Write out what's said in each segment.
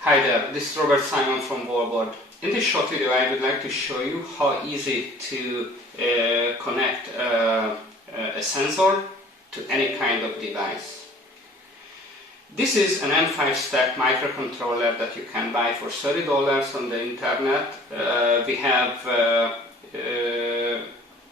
Hi there, this is Robert Simon from Wallboard. In this short video I would like to show you how easy to connect a sensor to any kind of device. This is an M5 stack microcontroller that you can buy for $30 on the internet. We have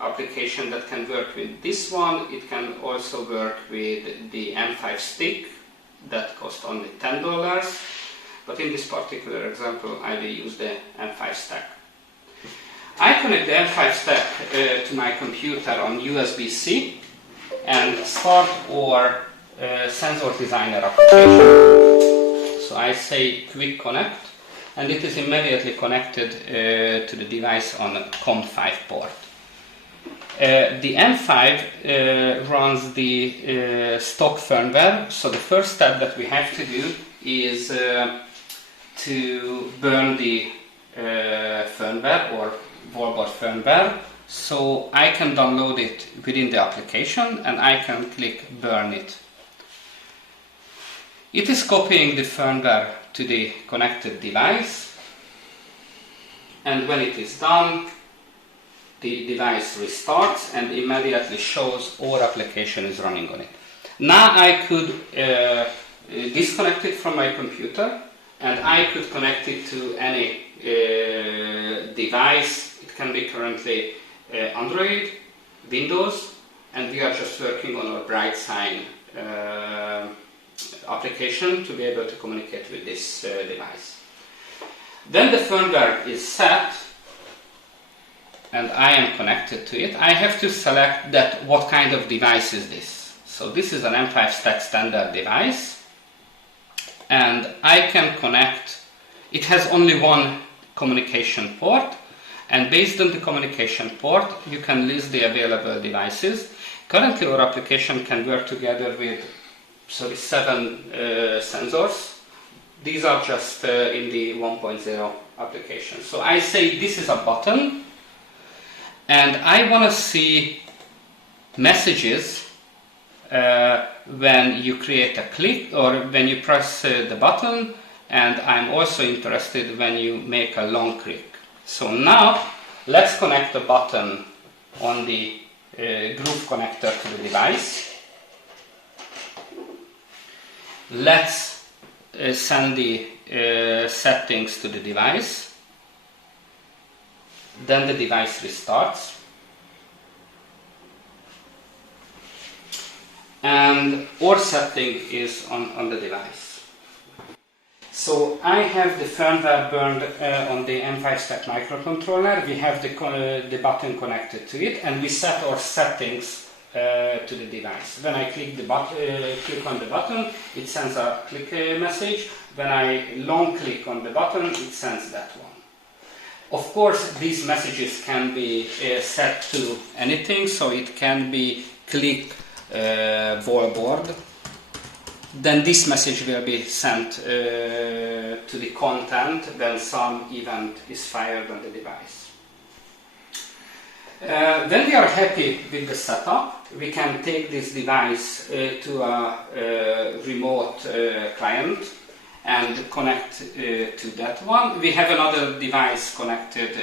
application that can work with this one. It can also work with the M5 stick that costs only $10. But in this particular example, I will use the M5 stack. I connect the M5 stack to my computer on USB-C and start our sensor designer application. So I say quick connect, and it is immediately connected to the device on a COM5 port. The M5 runs the stock firmware, so the first step that we have to do is to burn the firmware or wallboard firmware. So I can download it within the application and I can click burn it. It is copying the firmware to the connected device, and when it is done, the device restarts and immediately shows our application is running on it. Now I could disconnect it from my computer and I could connect it to any device. It can be currently Android, Windows, and we are just working on our bright sign application to be able to communicate with this device. Then the firmware is set and I am connected to it. I have to select that what kind of device is this. So this is an M5 stack standard device, and I can connect. It has only one communication port, and based on the communication port you can list the available devices. Currently our application can work together with 7 sensors. These are just in the 1.0 application. So I say this is a button, and I want to see messages when you create a click or when you press the button, and I'm also interested when you make a long click. So now let's connect the button on the groove connector to the device. Let's send the settings to the device. Then the device restarts, and our setting is on the device. So I have the firmware burned on the M5 stack microcontroller. We have the button connected to it, and we set our settings to the device. When I click on the button, it sends a click message. When I long click on the button, it sends that one. Of course, these messages can be set to anything, so it can be click wallboard. Then this message will be sent to the content when some event is fired on the device. When we are happy with the setup, we can take this device to a remote client and connect to that one. We have another device connected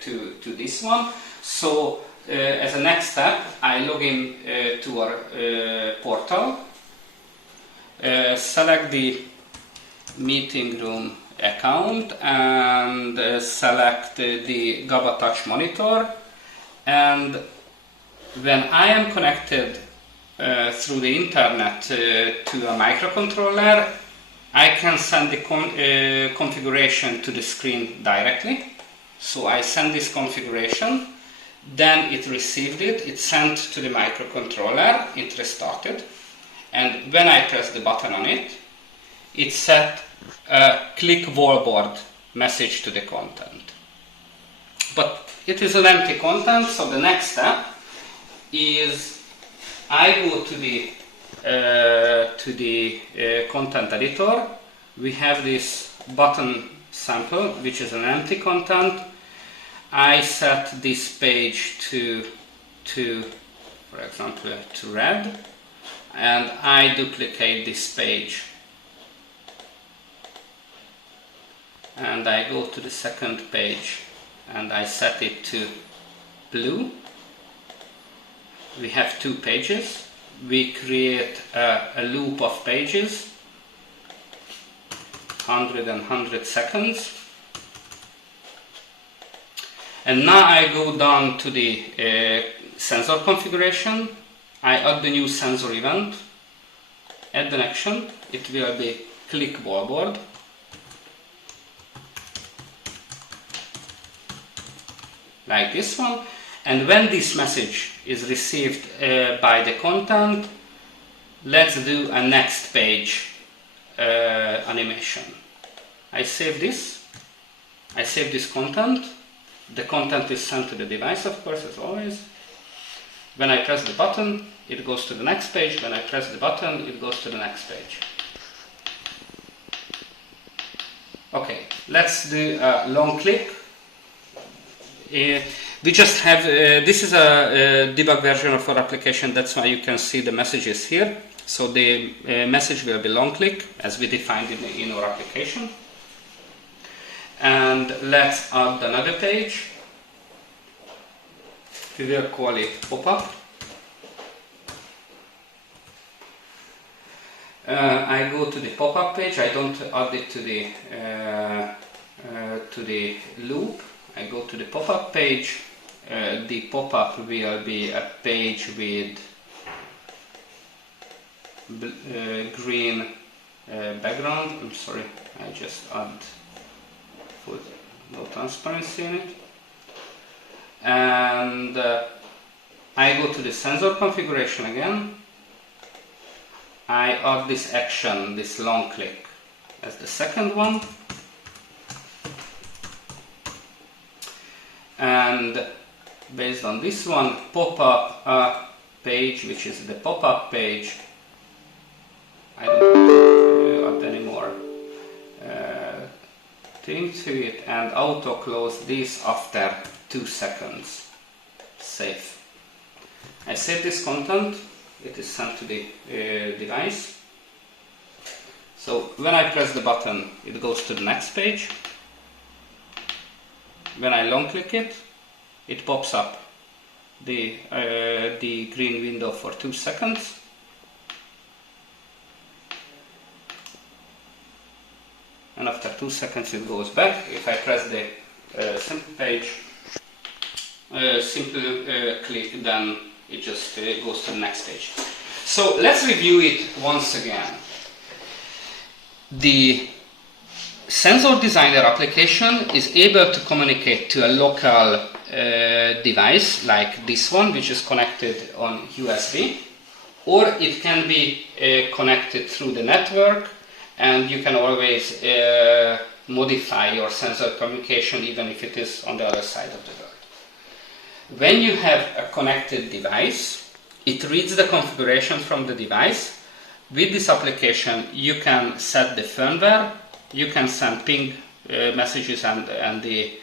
to this one. So as a next step, I log in to our portal, select the meeting room account and select the GABA touch monitor, and when I am connected through the internet to a microcontroller, I can send the configuration to the screen directly. So I send this configuration, then it received it, it sent to the microcontroller, it restarted, and when I press the button on it, it set a click wallboard message to the content. But it is an empty content, so the next step is I go to the content editor. We have this button sample, which is an empty content. I set this page to for example, to red, and I duplicate this page and I go to the second page and I set it to blue. We have 2 pages. We create a loop of pages, 100 and 100 seconds. And now I go down to the sensor configuration. I add the new sensor event, add an action. It will be click wallboard. Like this one. And when this message is received by the content, let's do a next page animation. I save this. I save this content. The content is sent to the device, of course, as always. When I press the button, it goes to the next page. When I press the button, it goes to the next page. Okay, let's do a long click. We just have, this is a debug version of our application, that's why you can see the messages here. So the message will be long click, as we defined in our application. And let's add another page. We will call it pop-up. I go to the pop-up page. I don't add it to the loop. I go to the pop-up page. The pop-up will be a page with green background. I'm sorry, I just put no transparency in it. And I go to the sensor configuration again. I add this action, this long click, as the second one. And based on this one, pop up a page, which is the pop-up page. I don't want to add any more thing to it, and auto close this after 2 seconds. Save. I save this content. It is sent to the device. So when I press the button, it goes to the next page. When I long click it, it pops up the green window for 2 seconds. And after 2 seconds it goes back. If I press the simple page, simple click, then it just goes to the next page. So let's review it once again. The Sensor Designer application is able to communicate to a local device like this one, which is connected on USB, or it can be connected through the network, and you can always modify your sensor communication even if it is on the other side of the world. When you have a connected device, it reads the configuration from the device. With this application, you can set the firmware. You can send ping messages, and the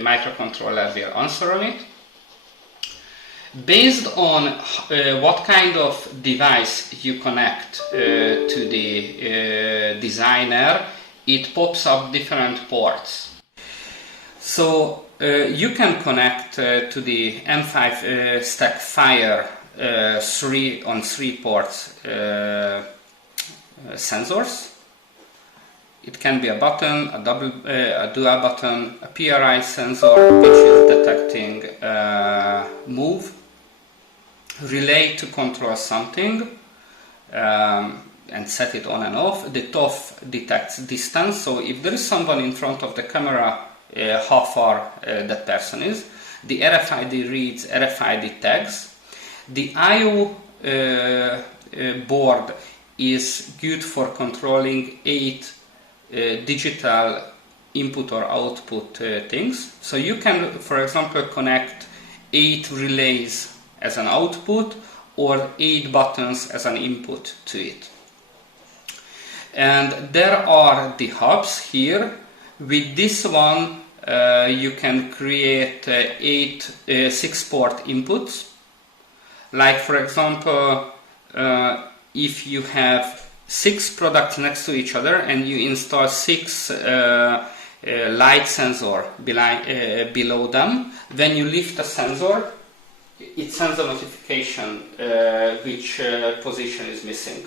microcontroller will answer on it. Based on what kind of device you connect to the designer, it pops up different ports. So you can connect to the M5 Stack Fire 3 ports sensors. It can be a button, a dual button, a PRI sensor which is detecting move, relay to control something and set it on and off. The TOF detects distance, so if there is someone in front of the camera, how far that person is. The RFID reads RFID tags. The I/O board is good for controlling 8 digital input or output things. So you can, for example, connect 8 relays as an output or 8 buttons as an input to it. And there are the hubs here. With this one you can create 6-port inputs. Like, for example, if you have 6 products next to each other and you install 6 light sensor below them, when you lift a sensor, it sends a notification which position is missing.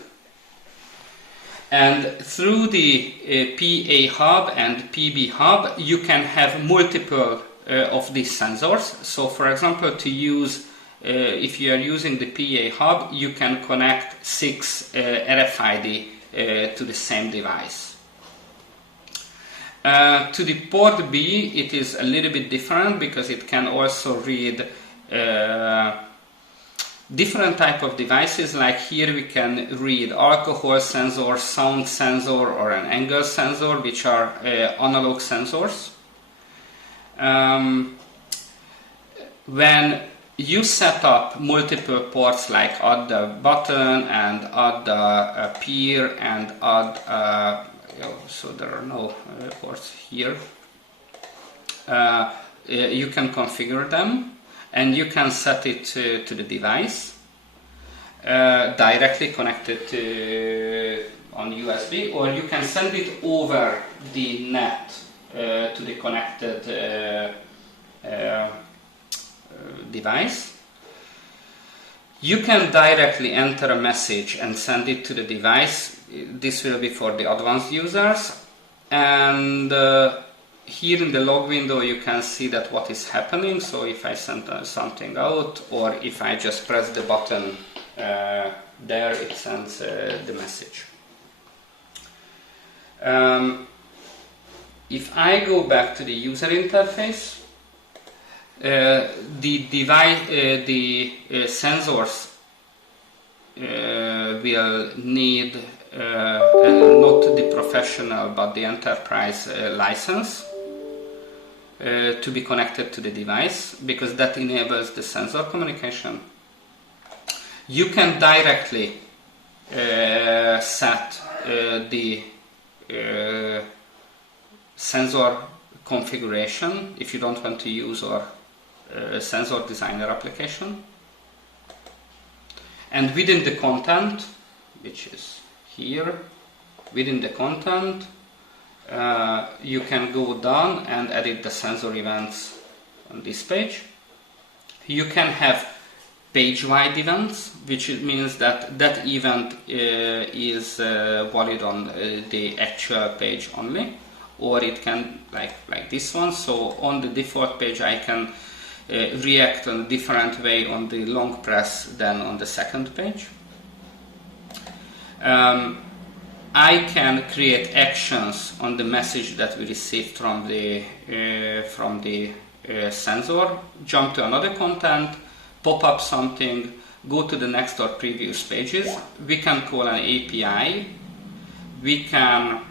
And through the PA hub and PB hub, you can have multiple of these sensors. So for example, to use if you are using the PA hub, you can connect 6 RFID to the same device. To the port B, it is a little bit different because it can also read different type of devices. Like here we can read alcohol sensor, sound sensor, or an angle sensor, which are analog sensors. When you set up multiple ports, like add the button and add the peer and add so there are no ports here, you can configure them and you can set it to the device directly connected on USB, or you can send it over the net to the connected device. You can directly enter a message and send it to the device. This will be for the advanced users, and here in the log window you can see that what is happening. So if I send something out, or if I just press the button there, it sends the message. If I go back to the user interface, the device, the sensors will need not the professional but the enterprise license to be connected to the device, because that enables the sensor communication. You can directly set the sensor configuration if you don't want to use our sensor designer application. And within the content, which is here, within the content, you can go down and edit the sensor events on this page. You can have page-wide events, which means that that event is valid on the actual page only, or it can like this one. So on the default page I can react in a different way on the long press than on the second page. I can create actions on the message that we received from the sensor, jump to another content, pop up something, go to the next or previous pages. We can call an API. We can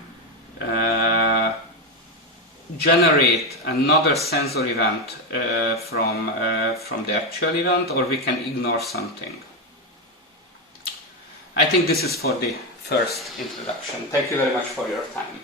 generate another sensor event from the actual event, or we can ignore something. I think this is for the first introduction. Thank you very much for your time.